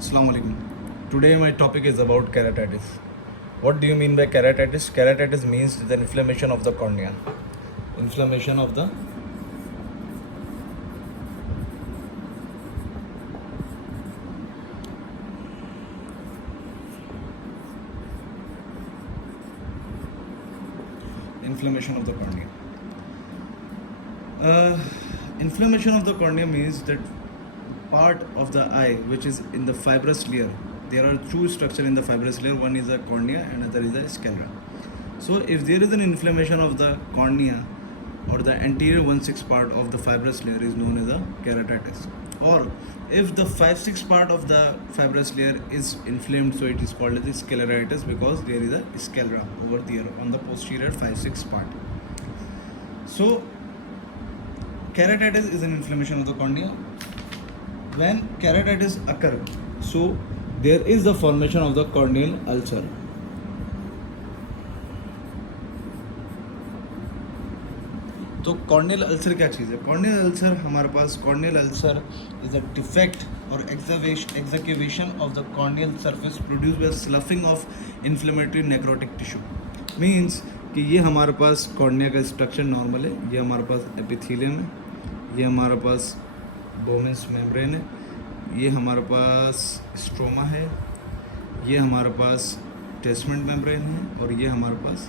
Assalamu alaikum. Today my topic is about keratitis. What do you mean by keratitis? Keratitis means the inflammation of the cornea. Inflammation of the cornea. Inflammation of the cornea means that part of the eye which is in the fibrous layer. There are two structures in the fibrous layer. One is the cornea and other is the sclera. So if there is an inflammation of the cornea or the anterior 1/6 part of the fibrous layer is known as a keratitis. Or if the 5/6 part of the fibrous layer is inflamed, so it is called as scleritis because there is a sclera over there on the posterior 5/6 part. So keratitis is an inflammation of the cornea. When keratitis occurs, so there is the formation of the corneal ulcer. तो corneal ulcer क्या चीज़ है? Corneal ulcer हमारे पास corneal ulcer is a defect or excavation of the corneal surface produce by sloughing of inflammatory necrotic tissue. Means कि ये हमारे पास कॉर्निया का स्ट्रक्चर नॉर्मल है, ये हमारे पास एपिथेलियम है, ये हमारे पास बोमेंस मेम्ब्रेन है, ये हमारे पास स्ट्रोमा है, ये हमारे पास टेस्टमेंट मेम्ब्रेन है और ये हमारे पास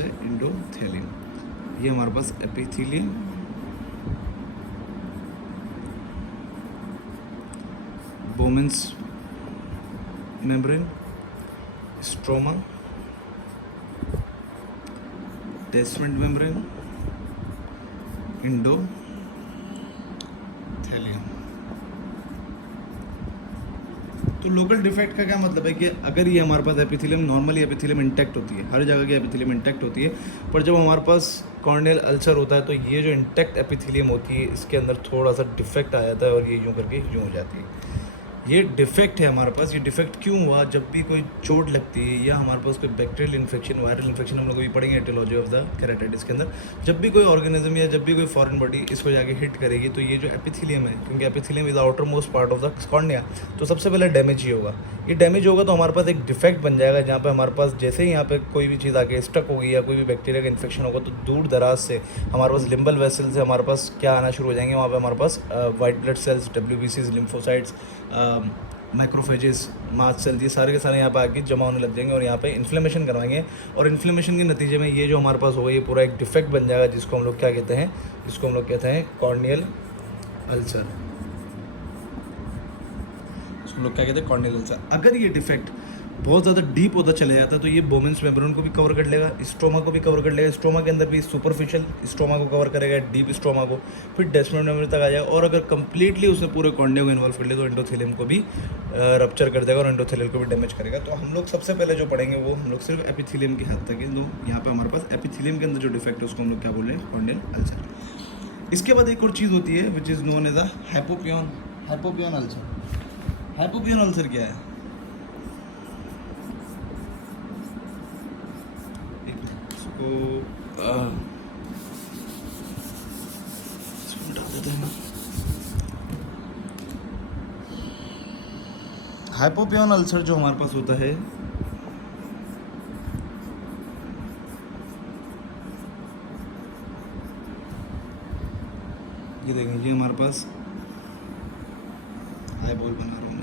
है एंडोथेलियम. ये हमारे पास epithelium, Bowman's membrane, stroma, Descemet's membrane, endothelium. तो लोकल डिफेक्ट का क्या मतलब है कि अगर ये हमारे पास एपिथेलियम नॉर्मली एपिथेलियम इंटैक्ट होती है, हर जगह की एपिथेलियम इंटैक्ट होती है, पर जब हमारे पास कॉर्नियल अल्सर होता है तो ये जो इंटैक्ट एपिथेलियम होती है इसके अंदर थोड़ा सा डिफेक्ट आ जाता है और ये यूँ करके यूँ हो जाती है. ये डिफेक्ट है हमारे पास. ये डिफेक्ट क्यों हुआ? जब भी कोई चोट लगती है या हमारे पास कोई बैक्टीरियल इन्फेक्शन, वायरल इन्फेक्शन, हम लोग अभी पढ़ेंगे एटियोलॉजी ऑफ द केराटिटिस के अंदर, जब भी कोई ऑर्गेनिज्म या जब भी कोई फॉरेन बॉडी इसको जाके हिट करेगी तो ये जो एपिथेलियम है, क्योंकि epithelium is the outer most part of the cornea, तो सबसे पहले डैमेज ही होगा. ये डैमेज होगा तो हमारे पास एक डिफेक्ट बन जाएगा जहाँ पे हमारे पास जैसे ही यहाँ पे कोई भी चीज़ आके स्टक होगी या कोई भी बैक्टीरिया का इन्फेक्शन होगा तो दूर दराज से हमारे पास लिम्बल वेसल से हमारे पास क्या आना शुरू हो जाएंगे. वहाँ पे हमारे पास white blood cells, WBCs, lymphocytes, microphages, mast cell, ये सारे के सारे यहाँ पे आके जमा होने लग जाएंगे और यहाँ पे इन्फ्लेमेशन करवाएंगे. और इन्फ्लेमेशन के नतीजे में ये जो हमारे पास होगा ये पूरा एक डिफेक्ट बन जाएगा जिसको हम लोग क्या कहते हैं? जिसको हम लोग कहते हैं कॉर्नियल अल्सर. इसको लोग क्या कहते हैं? Corneal ulcer. अगर ये डिफेक्ट बहुत ज़्यादा डीप होता चले जाता है तो ये बोमेंस मेम्ब्रेन को भी कवर कर लेगा, स्ट्रोमा को भी कवर कर लेगा. स्ट्रोमा के अंदर भी सुपरफिशियल स्ट्रोमा को कवर करेगा, डीप स्ट्रोमा को, फिर टेस्टमेंट मेम्ब्रेन तक आ जाएगा. और अगर कंप्लीटली उसने पूरे कॉर्निया को इन्वॉल्व कर लिया तो एंडोथेलियम को भी रप्चर कर देगा और एंडोथेलियम को भी डैमेज करेगा. तो हम लोग सबसे पहले जो पढ़ेंगे वो हम लोग सिर्फ एपिथेलियम की हद तक है. तो यहाँ पे हमारे पास एपिथेलियम के अंदर जो डिफेक्ट है उसको हम लोग क्या बोल रहे हैं? Corneal ulcer. इसके बाद एक और चीज़ होती है which is known as a hypopyon ulcer. Hypopyon ulcer क्या है? हाइपोपियन अल्सर जो हमारे पास होता है ये देखें, ये हमारे पास आई बॉल बना रहा हूँ मैं.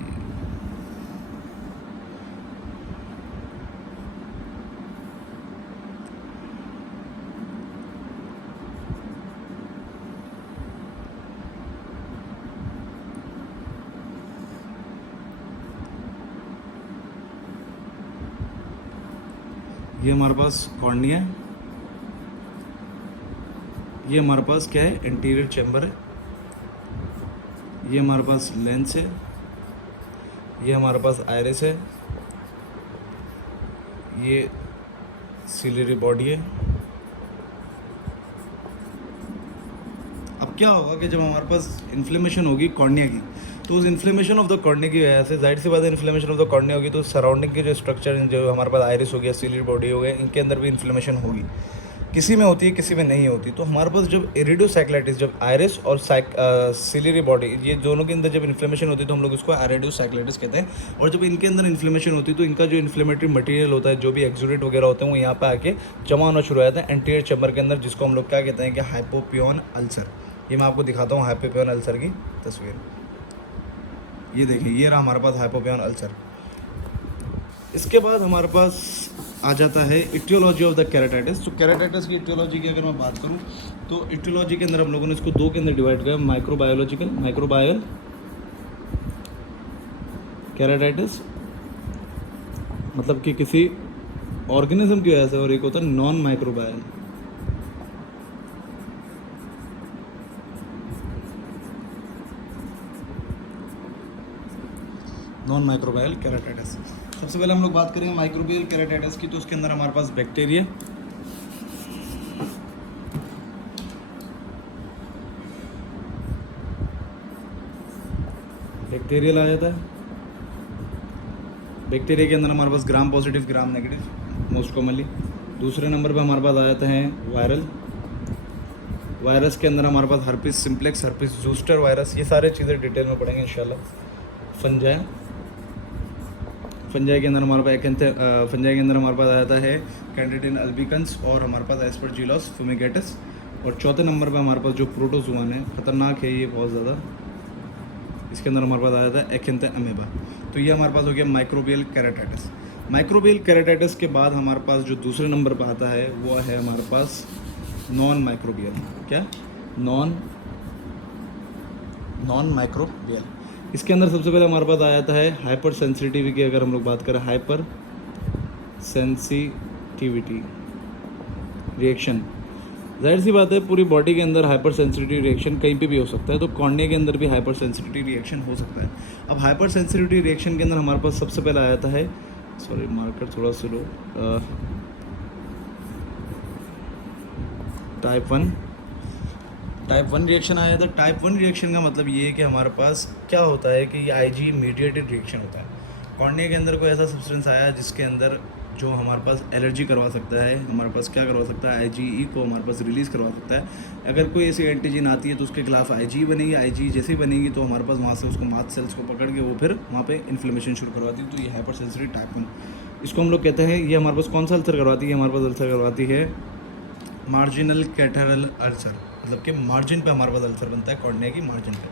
ये हमारे पास कॉर्निया है, ये हमारे पास क्या है? एंटीरियर चैम्बर है, ये हमारे पास लेंस है, ये हमारे पास आयरिस है, ये सिलियरी बॉडी है. अब क्या होगा कि जब हमारे पास इन्फ्लेमेशन होगी कॉर्निया की तो उस इन्फ्लेमेशन ऑफ द कॉर्निया की वजह से जाहिर सी बात है इन्फ्लेमेशन ऑफ द कॉर्निया होगी तो सराउंडिंग के जो स्ट्रक्चर जो हमारे पास आयरिस हो गया, सिलियरी बॉडी हो गया, इनके अंदर भी इन्फ्लेमेशन होगी. किसी में होती है, किसी में नहीं होती। तो हमारे पास जब इरिडोसाइक्लाइटिस, जब आयरिस और सिलियरी बॉडी, ये दोनों के अंदर जब इन्फ्लेमेशन होती है तो हम लोग इसको इरिडोसाइक्लाइटिस कहते हैं। और जब इनके अंदर इन्फ्लेमेशन होती है तो इनका जो इन्फ्लेमेटरी मटेरियल होता है, जो भी एक्सुडेट वगैरह होते हैं, वो यहाँ पे आके जमा होना शुरू हो जाता है एंटीरियर चैम्बर के अंदर, जिसको हम लोग क्या कहते हैं कि हाइपोपियन अल्सर। ये मैं आपको दिखाता हूँ हाइपोपियन अल्सर की तस्वीर। ये देखिए, ये रहा हमारे पास हाइपोपियन अल्सर। इसके बाद हमारे पास आ जाता है इटियोलॉजी ऑफ द केराटाइटिस। तो केराटाइटिस की इटियोलॉजी की अगर मैं बात करूं तो इटियोलॉजी के अंदर हम लोगों ने इसको दो के अंदर डिवाइड किया, माइक्रोबायल केराटाइटिस, मतलब कि किसी ऑर्गेनिज्म की वजह से, और एक होता है non microbial. Non microbial keratitis. सबसे पहले हम लोग बात करेंगे माइक्रोबियल केराटाइटिस की, तो उसके अंदर हमारे पास बैक्टीरिया, बैक्टीरियल आ जाता है। बैक्टीरिया के अंदर हमारे पास gram positive, gram negative most commonly. दूसरे नंबर पे हमारे पास आ जाते हैं वायरल। वायरस के अंदर हमारे पास herpes simplex, herpes zoster virus, ये सारे चीज़ें डिटेल में पढ़ेंगे इंशाल्लाह। फंजाई, फंजाई के अंदर हमारे पास फंजाई के अंदर हमारे पास आ जाता है कैंडिडिन अल्बिकन्स और हमारे पास एस्परजिलोस फुमिगेटिस। और चौथे नंबर पे हमारे पास जो प्रोटोजुआन है, ख़तरनाक है ये बहुत ज़्यादा, इसके अंदर हमारे पास आ जाता है एक्टिन अमीबा। तो ये हमारे पास हो गया माइक्रोबियल केराटाइटिस। माइक्रोबियल केराटाइटिस के बाद हमारे पास जो दूसरे नंबर पर आता है वो है हमारे पास नॉन माइक्रोबियल। क्या? Non microbial. इसके अंदर सबसे पहले हमारे पास आ जाता है हाइपर सेंसिटिविटी की। अगर हम लोग बात करें हाइपर सेंसिटिविटी रिएक्शन, जाहिर सी बात है पूरी बॉडी के अंदर हाइपर सेंसिटिविटी रिएक्शन कहीं पे भी हो सकता है, तो कॉर्निया के अंदर भी हाइपर सेंसिटिविटी रिएक्शन हो सकता है। अब हाइपर सेंसिटिविटी रिएक्शन के अंदर हमारे पास सबसे पहले आ जाता है, सॉरी मार्कर थोड़ा स्लो, टाइप वन रिएक्शन आया था। टाइप वन रिएक्शन का मतलब ये है कि हमारे पास क्या होता है कि ये आईजी मीडिएटेड रिएक्शन होता है। कॉर्निया के अंदर कोई ऐसा सब्सटेंस आया जिसके अंदर जो हमारे पास एलर्जी करवा सकता है, हमारे पास क्या करवा सकता है, आईजीई को हमारे पास रिलीज़ करवा सकता है। अगर कोई ऐसी एंटीजन आती है तो उसके खिलाफ आईजी बनेगी, आईजी जैसे ही बनेगी तो हमारे पास वहाँ से उसको मास्ट सेल्स को पकड़ के वो फिर वहाँ पे इन्फ्लेमेशन शुरू करवाती है। तो ये हाइपर सेंसिटिव टाइप 1 इसको हम लोग कहते हैं। ये हमारे पास कौन सा अल्सर करवाती है? हमारे पास अल्सर करवाती है मार्जिनल कैटरल अल्सर, मतलब कि मार्जिन पे हमारे पास अल्सर बनता है, कॉर्निया की मार्जिन पे।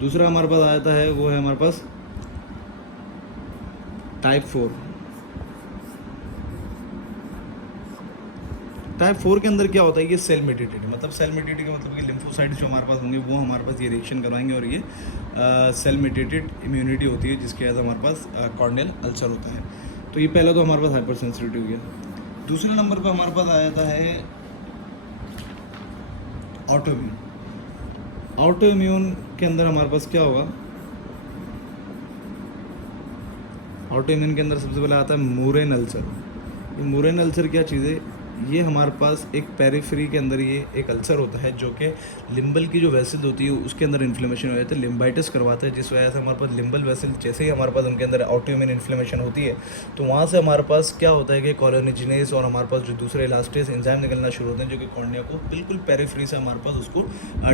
दूसरा हमारे पास आ जाता है वो है हमारे पास टाइप 4। टाइप 4 के अंदर क्या होता है? ये सेल मेडिटेड, मतलब सेल मेडिटेड का मतलब कि लिम्फोसाइट्स जो हमारे पास होंगे वो हमारे पास ये रिएक्शन करवाएंगे और ये सेल मेडिटेड इम्यूनिटी होती है जिसके वजह से हमारे पास कॉर्नियल अल्सर होता है। तो ये पहला तो हमारे पास हाइपर सेंसिटिविटी हो गया। दूसरे नंबर पर हमारे पास आ जाता है ऑटोइम्यून। ऑटोइम्यून के अंदर हमारे पास क्या होगा? ऑटोइम्यून के अंदर सबसे पहले आता है मुरेन अल्सर। ये मुरेन अल्सर क्या चीज़ है? ये हमारे पास एक पेरिफेरी के अंदर ये एक अल्सर होता है जो कि लिम्बल की जो वेसल होती है उसके अंदर इन्फ्लेमेशन हो जाता है, लिम्बाइटिस करवाता है, जिस वजह से हमारे पास लिम्बल वेसल जैसे ही हमारे पास उनके अंदर ऑटोइम्यून इन्फ्लेमेशन होती है तो वहाँ से हमारे पास क्या होता है कि कोलिनेजिनेज और हमारे पास जो दूसरे इलास्टेज एंजाइम निकलना शुरू होते हैं जो कि कॉर्निया को बिल्कुल पेरिफेरी से हमारे पास उसको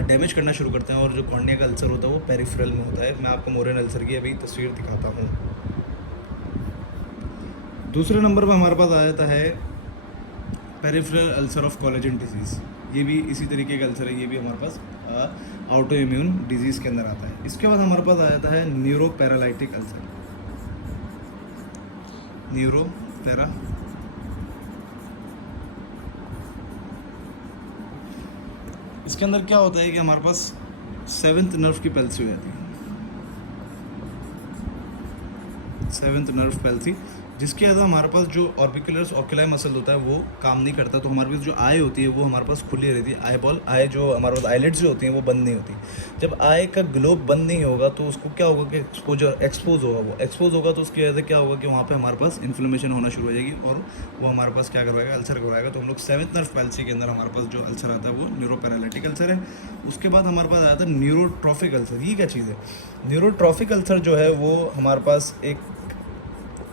डैमेज करना शुरू करते हैं। और जो कॉर्निया का अल्सर होता है वो पेरिफेरल में होता है। मैं आपको मुरेन अल्सर की अभी तस्वीर दिखाता हूँ। दूसरे नंबर पर हमारे पास आ जाता है peripheral ulcer of collagen disease. ये भी इसी तरीके का अल्सर है, ये भी हमारे पास ऑटो इम्यून डिजीज़ के अंदर आता है। इसके बाद हमारे पास आ जाता है neuro paralytic ulcer. Neuro para, इसके अंदर क्या होता है कि हमारे पास 7th नर्व की पैल्सी हो जाती है, 7th नर्व पैल्सी, जिसके वजह हमारे पास जो ऑर्बिकुलर्स ऑक्यूलाई मसल होता है वो काम नहीं करता। तो हमारे पास जो आई होती है वो हमारे पास खुली रहती है। आई जो हमारे पास आईलेट्स जो होती हैं वो बंद नहीं होती। जब आई का ग्लोब बंद नहीं होगा तो उसको क्या होगा कि एक्सपोज होगा, वो एक्सपोज होगा तो उसकी वजह से क्या होगा कि वहाँ पे हमारे पास इन्फ्लेमेशन होना शुरू हो जाएगी और वो हमारे पास क्या करवाएगा? अल्सर करवाएगा। तो हम लोग 7th नर्व पैल्सी के अंदर हमारे पास जो अल्सर आता है वो न्यूरो पैरालिटिक अल्सर है। उसके बाद हमारे पास आता है न्यूरोट्रॉफिक अल्सर। ये क्या चीज़ है? न्यूरोट्रॉफिक अल्सर जो है वो हमारे पास एक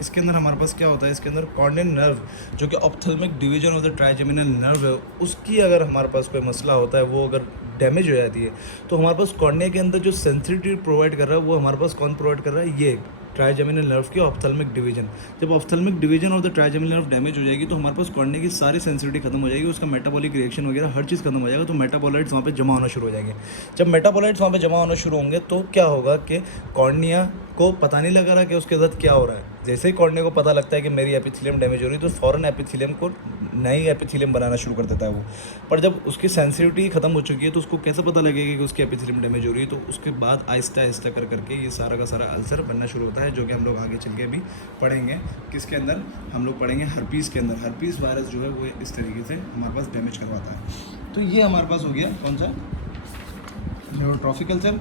इसके अंदर हमारे पास क्या होता है, इसके अंदर कॉर्नियल नर्व जो कि ophthalmic division of the trigeminal nerve है, उसकी अगर हमारे पास कोई मसला होता है, वो अगर डैमेज हो जाती है, तो हमारे पास कॉर्निया के अंदर जो सेंसिटिविटी प्रोवाइड कर रहा है वो हमारे पास कौन प्रोवाइड कर रहा है, ये ट्राइजेमिनल नर्व की ऑप्थेल्मिक डिवीजन। जब ophthalmic division of the trigeminal nerve damage हो जाएगी तो हमारे पास कॉर्निया की सारी सेंसिटिविटी खत्म हो जाएगी, उसका मेटाबॉलिक रिएक्शन वगैरह हर चीज़ खत्म हो जाएगा, तो मेटाबॉलाइट्स वहाँ पे जमा होना शुरू हो जाएंगे। जब मेटाबॉलाइट्स वहाँ पे जमा होना शुरू होंगे तो क्या होगा कि कॉर्निया को पता नहीं लगा रहा कि उसके साथ क्या हो रहा है। जैसे ही कॉर्निया को पता लगता है कि मेरी एपिथेलियम डैमेज हो रही है तो फ़ौरन एपिथेलियम को नई एपिथेलियम बनाना शुरू कर देता है वो। पर जब उसकी सेंसिटिविटी खत्म हो चुकी है तो उसको कैसे पता लगेगा कि उसकी एपिथेलियम डैमेज हो रही है, तो उसके बाद आहिस्ता आहिस्ता कर करके ये सारा का सारा अल्सर बनना शुरू होता है, जो कि हम लोग आगे चल के भी पढ़ेंगे। किसके अंदर हम लोग पढ़ेंगे, हर्पीस के अंदर। हर्पीस वायरस जो है वो इस तरीके से हमारे पास डैमेज करवाता है। तो ये हमारे पास हो गया कौन सा, न्यूरोट्रॉफिक अल्सर।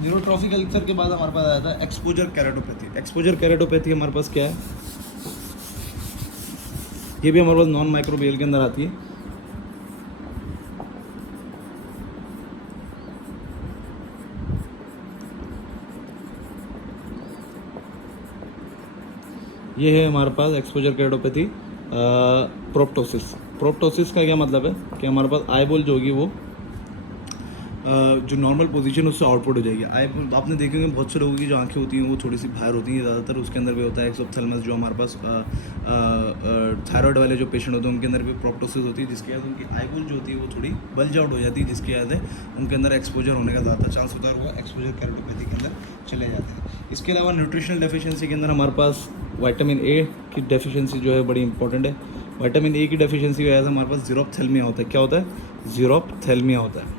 न्यूरोट्रॉफिक अल्सर के बाद हमारे पास आया था एक्सपोजर कैरेटोपैथी। एक्सपोजर कैरेटोपैथी हमारे पास क्या है, ये भी हमारे पास नॉन माइक्रोबियल के अंदर आती है। ये है हमारे पास एक्सपोजर कैरेटोपैथी। प्रोप्टोसिस। प्रोप्टोसिस का क्या मतलब है कि हमारे पास आईबॉल जो होगी वो जो नॉर्मल पोजीशन उससे आउटपुट हो जाएगी। आपने देखे होंगे बहुत से लोगों की जो आंखें होती हैं वो थोड़ी सी बाहर होती हैं ज़्यादातर, उसके अंदर भी होता है एक्सोप्थेल्मस। जो हमारे पास थायराइड वाले जो पेशेंट होते हैं उनके अंदर भी प्रोप्टोसिस होती है, जिसके वजह उनकी आईबॉल जो होती है वो थोड़ी बल्ज आउट हो जाती है, जिसकी वजह से उनके अंदर एक्सपोजर होने का ज़्यादा चांस होता है और वो एक्सपोजर कैरेटोपैथी के अंदर चले जाते हैं। इसके अलावा न्यूट्रिशनल डेफिशिएंसी के अंदर हमारे पास विटामिन ए की डेफिशिएंसी जो है बड़ी इंपॉर्टेंट है। विटामिन ए की डेफिशिएंसी की वजह से हमारे पास ज़ीरोप्थेल्मिया होता है। क्या होता है, ज़ीरोप्थेल्मिया होता है।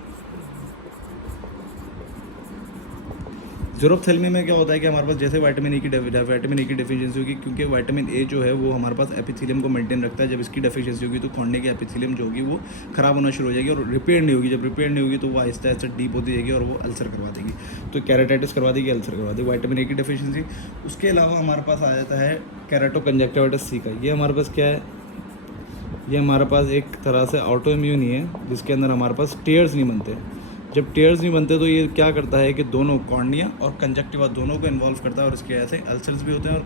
ज़ीरोप्थेल्मिया में क्या होता है कि हमारे पास जैसे विटामिन ए की डेफिशिएंसी होगी, क्योंकि विटामिन ए जो है वो हमारे पास एपिथेलियम को मेंटेन रखता है। जब इसकी डेफिशिएंसी होगी तो कॉर्निया की एपिथेलियम जो होगी वो ख़राब होना शुरू हो जाएगी और रिपेयर नहीं होगी। जब रिपेयर नहीं होगी तो वो आहिस्ता आहिस्ता डीप होती जाएगी और वो अल्सर करवा देगी, तो कैरेटाइटिस करवा देगी, अल्सर करवा देगी। विटामिन ए की डेफिशिएंसी। उसके अलावा हमारे पास आ जाता है केराटोकंजक्टिवाइटिस सी का। ये हमारे पास क्या है, ये हमारे पास एक तरह से ऑटो इम्यून ही है, जिसके अंदर हमारे पास टेयर्स नहीं बनते। जब टेयर्स नहीं बनते तो ये क्या करता है कि दोनों कॉर्निया और कंजक्टिवा दोनों को इन्वॉल्व करता है और इसके ऐसे अल्सर्स भी होते हैं और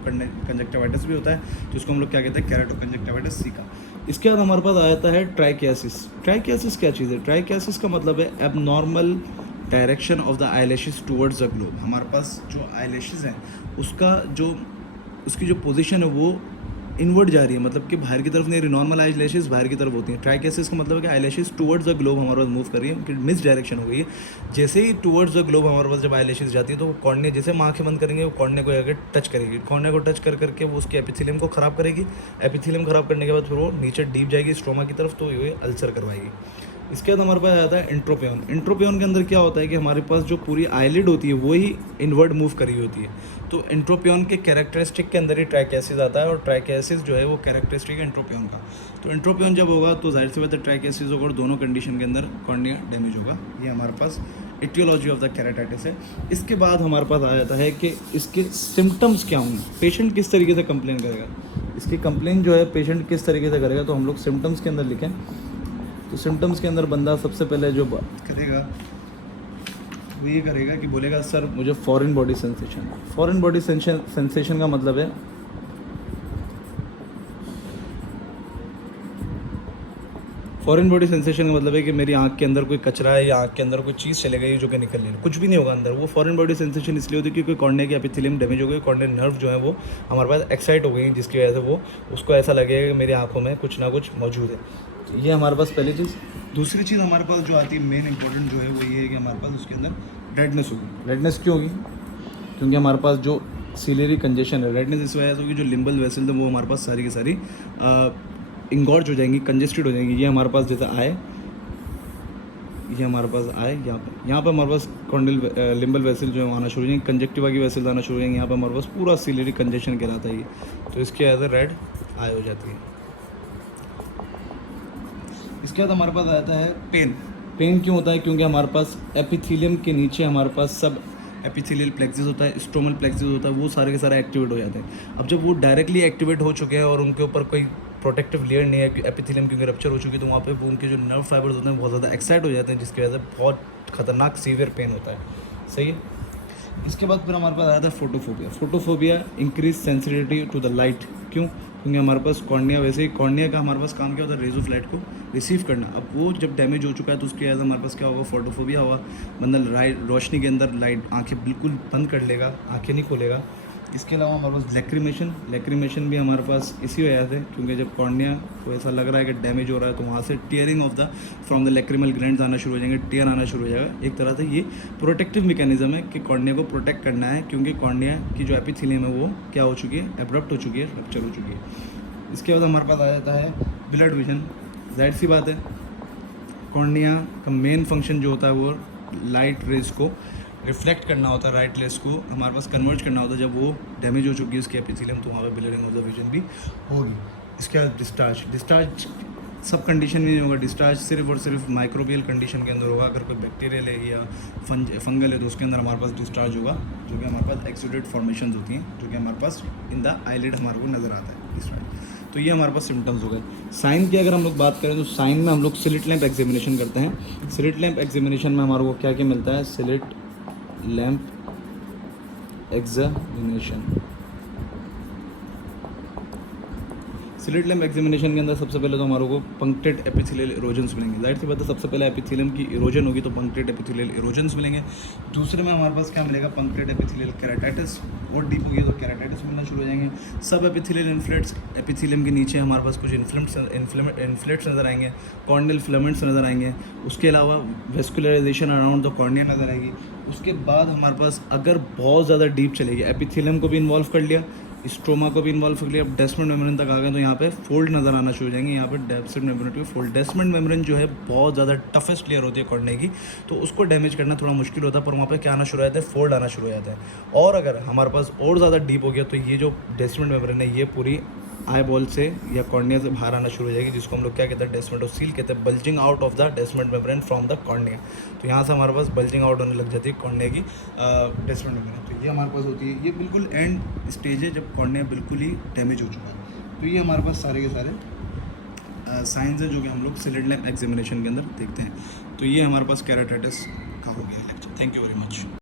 कंजक्टिवाइटिस भी होता है, तो इसको हम लोग क्या कहते हैं, केराटोकंजक्टिवाइटिस सी का। इसके बाद हमारे पास आ जाता है ट्राइकियासिस। ट्राइकियासिस क्या चीज़ है, ट्राइकियासिस का मतलब है abnormal direction of the eyelashes towards the globe. हमारे पास जो आईलैशेस हैं उसकी जो पोजीशन है वो इनवर्ड जा रही है, मतलब कि बाहर की तरफ नहीं, नॉर्मल आई लैशेस बाहर की तरफ होती हैं। ट्राइकेसिस का मतलब है कि eye lashes towards the globe हमारे पास मूव कर रही है, कि मिस डायरेक्शन हो गई है। जैसे ही टुवर्ड्स द ग्लोब हमारे पास जब आई लैशेस जाती है तो वो कॉर्निया, जैसे हम आँखें बंद करेंगे वो कॉर्निया को आगे टच करेगी, कॉर्निया को टच कर करके वो उसके एपिथेलियम को ख़राब करेगी। एपिथेलियम ख़राब करने के बाद फिर वो नीचे डीप जाएगी स्टोमा की तरफ, तो ये अल्सर करवाएगी। इसके बाद हमारे पास आता है इंट्रोपियन। इंट्रोपियन के अंदर क्या होता है कि हमारे पास जो पूरी आईलिड होती है वो ही इनवर्ड मूव करी होती है, तो इंट्रोपियन के कैरेक्टरिस्टिक के अंदर ही ट्राइकियासिस आता है और ट्राइकियासिस जो है वो कैरेक्टरिस्टिक है इंट्रोपियन का। तो इंट्रोपियन जब होगा तो जाहिर सी बात है ट्राइकियासिस होगा और दोनों कंडीशन के अंदर कॉर्निया डैमेज होगा। ये हमारे पास एटियोलॉजी ऑफ द कैरेटाइटिस है। इसके बाद हमारे पास आ जाता है कि इसके सिम्टम्स क्या होंगे, पेशेंट किस तरीके से कंप्लेन करेगा, इसकी कंप्लेन जो है पेशेंट किस तरीके से करेगा, तो हम लोग सिम्टम्स के अंदर लिखें। तो सिम्टम्स के अंदर बंदा सबसे पहले जो बात करेगा वो ये करेगा कि बोलेगा सर मुझे foreign body sensation. Foreign body sensation का मतलब है फॉरेन बॉडी सेंसेशन का मतलब है कि मेरी आंख के अंदर कोई कचरा है या आंख के अंदर कोई चीज़ चले गई जो कि निकल नहीं, कुछ भी नहीं होगा अंदर। वो फॉरेन बॉडी सेंसेशन इसलिए होती है क्योंकि कॉर्निया की एपिथेलियम डैमेज हो गई, कॉर्नियल नर्व जो है वो हमारे पास एक्साइट हो गई, जिसकी वजह से वो उसको ऐसा लगेगा कि मेरी आंखों में कुछ ना कुछ मौजूद है। ये हमारे पास पहली चीज़। दूसरी चीज़ हमारे पास जो आती है मेन इंपॉर्टेंट जो है वो ये है कि हमारे पास उसके अंदर रेडनेस होगी। रेडनेस क्यों होगी, क्योंकि हमारे पास जो सीलियरी कंजेशन है, रेडनेस इस वजह से होगी जो लिम्बल वेसल है वो हमारे पास सारी की सारी इंगॉर्ज हो जाएंगी, कंजेस्टेड हो जाएंगी। ये हमारे पास जैसे आए, ये हमारे पास आए यहाँ पे हमारे पास कॉर्नियल लिम्बल वेसल जो है आना शुरू हो जाएंगे, कंजक्टिवा की वेसल आना शुरू हो जाएंगे। यहाँ पे हमारे पास पूरा सीलियरी कंजेशन कहलाता है ये, तो इसके एज रेड आई हो जाती है। इसके बाद हमारे पास आता है पेन। पेन क्यों होता है, क्योंकि हमारे पास एपिथेलियम के नीचे हमारे पास सब एपिथेलियल प्लेक्सिस होता है, स्ट्रोमल प्लेक्सिस होता है, वो सारे के सारे एक्टिवेट हो जाते हैं। अब जब वो डायरेक्टली एक्टिवेट हो चुके हैं और उनके ऊपर कोई प्रोटेक्टिव लेयर नहीं है, एपिथेलियम क्योंकि रप्चर हो चुकी है, तो वहाँ पे उनके जो नर्व फाइबर्स होते हैं बहुत ज़्यादा एक्साइट हो जाते हैं, जिसकी वजह से बहुत खतरनाक सीवियर पेन होता है। सही है। इसके बाद फिर हमारे पास आया था photophobia. Photophobia increase sensitivity to the light. क्यों? क्योंकि हमारे पास कॉर्निया, वैसे ही कॉर्निया का हमारे पास काम क्या होता है, रेज ऑफ लाइट को रिसीव करना। अब वो जब डैमेज हो चुका है तो उसके बाद हमारे पास क्या होगा, फोटोफोबिया होगा। बंदा रोशनी के अंदर लाइट, आंखें बिल्कुल बंद कर लेगा, आंखें नहीं खोलेगा। इसके अलावा हमारे पास लैक्रीमेशन भी हमारे पास इसी वजह से, क्योंकि जब कॉर्निया को ऐसा लग रहा है कि डैमेज हो रहा है तो वहाँ से tearing of the from the lacrimal glands आना शुरू हो जाएंगे, टीयर आना शुरू हो जाएगा। एक तरह से ये प्रोटेक्टिव मैकेनिज्म है कि कॉर्निया को प्रोटेक्ट करना है, क्योंकि कॉर्निया की जो एपिथेलियम है वो क्या हो चुकी है, एब्रप्ट हो चुकी है, रप्चर हो चुकी है। इसके बाद हमारे पास आ जाता है ब्लड विजन। जाहिर सी बात है, कॉर्निया का मेन फंक्शन जो होता है वो लाइट रेज को रिफ्लेक्ट करना होता है, राइट रेज को हमारे पास कन्वर्ट करना होता है। जब वो डैमेज हो चुकी है उसकी एपिथेलियम तो वहाँ पे ब्लरिंग ऑफ द विजन भी होगी। इसके बाद डिस्चार्ज सब कंडीशन में नहीं होगा। डिस्चार्ज सिर्फ और सिर्फ माइक्रोबियल कंडीशन के अंदर होगा। अगर कोई बैक्टीरियल है या फंगल है तो उसके अंदर हमारे पास डिस्चार्ज होगा, जो कि हमारे पास एक्सुडेट फॉर्मेशन होती हैं, जो कि हमारे पास इन द आईलिड हमारे को नज़र आता है डिस्चार्ज। तो ये हमारे पास सिम्टम्स हो गए। साइन की अगर हम लोग बात करें तो साइन में हम लोग स्लिट लैंप एग्जामिनेशन करते हैं। स्लिट लैंप एग्जामिनेशन में हमारे को क्या क्या मिलता है, slit lamp examination. Slit lamp examination के अंदर सबसे पहले तो हमारे को पंक्टेड एपिथेलियल इरोजन्स मिलेंगे। जाहिर सी बात है, सबसे पहले एपिथेलियम की इरोजन होगी तो पंक्टेड एपिथेलियल इरोजन्स मिलेंगे। दूसरे में हमारे पास क्या मिलेगा, पंक्टेड एपिथेलियल केराटाइटिस। और डीप होगी तो केराटाइटिस मिलना शुरू हो जाएंगे। सब एपिथेलियल इन्फ्लेट्स, एपिथेलियम के नीचे हमारे पास कुछ इन्फ्लेट्स नज़र आएंगे, कॉर्नियल फिलामेंट्स नज़र आएंगे। उसके अलावा वेस्कुलराइजेशन अराउंड द कॉर्निया नज़र आएगी। उसके बाद हमारे पास अगर बहुत ज़्यादा डीप चलेगी, एपिथेलियम को भी इन्वॉल्व कर लिया, स्ट्रोमा को भी इन्वॉल्व कर लिया, अब डेस्मेंट मेम्ब्रेन तक आ गए तो यहाँ पे फोल्ड नज़र आना शुरू हो जाएंगे। यहाँ पे डेस्मेंट मेम्ब्रेन की फोल्ड, डेस्मेंट मेम्ब्रेन जो है बहुत ज़्यादा टफेस्ट लेयर होती है कॉर्निया की, तो उसको डैमेज करना थोड़ा मुश्किल होता है, पर वहाँ पे क्या आना शुरू हो जाता है, फोल्ड आना शुरू हो जाता है। और अगर हमारे पास और ज़्यादा डीप हो गया तो ये जो डेस्मेंट मेम्ब्रेन है ये पूरी आई बॉल से या कॉर्निया से बाहर आना शुरू हो जाएगी, जिसको हम लोग क्या कहते हैं, डेस्मेंटोसील कहते हैं, bulging out of the Descemet membrane from the cornea. तो यहाँ से हमारे पास बल्जिंग आउट होने लग जाती है कॉर्निया की डेस्मेंट मेम्ब्रेन। तो ये हमारे पास होती है, ये बिल्कुल एंड स्टेज है जब कॉर्निया बिल्कुल ही डैमेज हो चुका है। तो ये हमारे पास सारे के सारे साइंस हैं जो कि हम लोग स्लिट लैंप एग्जामिनेशन के अंदर देखते हैं। तो ये हमारे पास केराटाइटिस का हो गया lecture. Thank you very much.